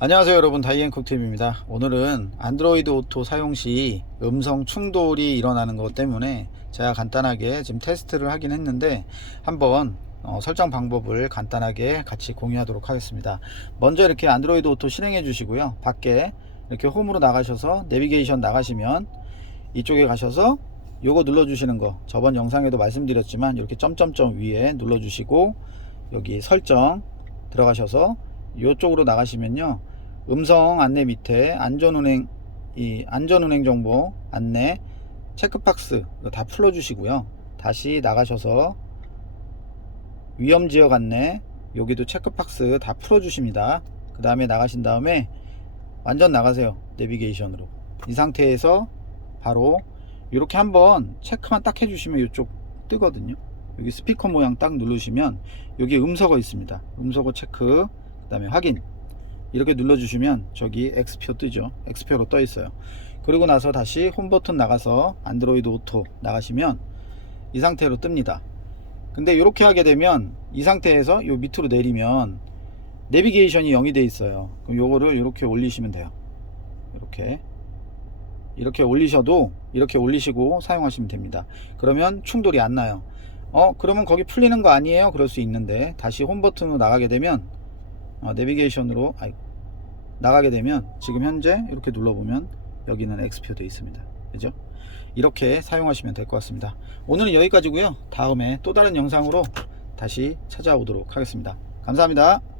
안녕하세요 여러분. 다이앤쿡팀입니다. 오늘은 안드로이드 오토 사용 시 음성 충돌이 일어나는 것 때문에 제가 간단하게 지금 테스트를 하긴 했는데 한번 어, 설정 방법을 간단하게 같이 공유하도록 하겠습니다. 먼저 이렇게 안드로이드 오토 실행해 주시고요. 밖에 이렇게 홈으로 나가셔서 내비게이션 나가시면 이쪽에 가셔서 요거 눌러 주시는 거. 저번 영상에도 말씀드렸지만 이렇게 점점점 위에 눌러 주시고 여기 설정 들어가셔서 이쪽으로 나가시면요. 음성 안내 밑에 안전운행 이 안전운행 정보 안내 체크박스 다 풀어 주시고요. 다시 나가셔서 위험지역 안내 여기도 체크박스 다 풀어 주십니다. 그 다음에 나가신 다음에 완전 나가세요. 내비게이션으로. 이 상태에서 바로 이렇게 한번 체크만 딱 해주시면 이쪽 뜨거든요. 여기 스피커 모양 딱 누르시면 여기 음서가 있습니다. 음서고 체크 그 다음에 확인. 이렇게 눌러주시면 저기 X표 뜨죠? X표로 떠 있어요. 그리고 나서 다시 홈 버튼 나가서 안드로이드 오토 나가시면 이 상태로 뜹니다. 근데 이렇게 하게 되면 이 상태에서 요 밑으로 내리면 내비게이션이 0이 돼 있어요. 그럼 요거를 이렇게 올리시면 돼요. 이렇게. 이렇게 올리셔도 이렇게 올리시고 사용하시면 됩니다. 그러면 충돌이 안 나요. 어 그러면 거기 풀리는 거 아니에요? 그럴 수 있는데 다시 홈 버튼으로 나가게 되면 어, 내비게이션으로 아이, 나가게 되면 지금 현재 이렇게 눌러보면 여기는 X표 되어 있습니다. 그죠? 이렇게 사용하시면 될 것 같습니다. 오늘은 여기까지고요. 다음에 또 다른 영상으로 다시 찾아오도록 하겠습니다. 감사합니다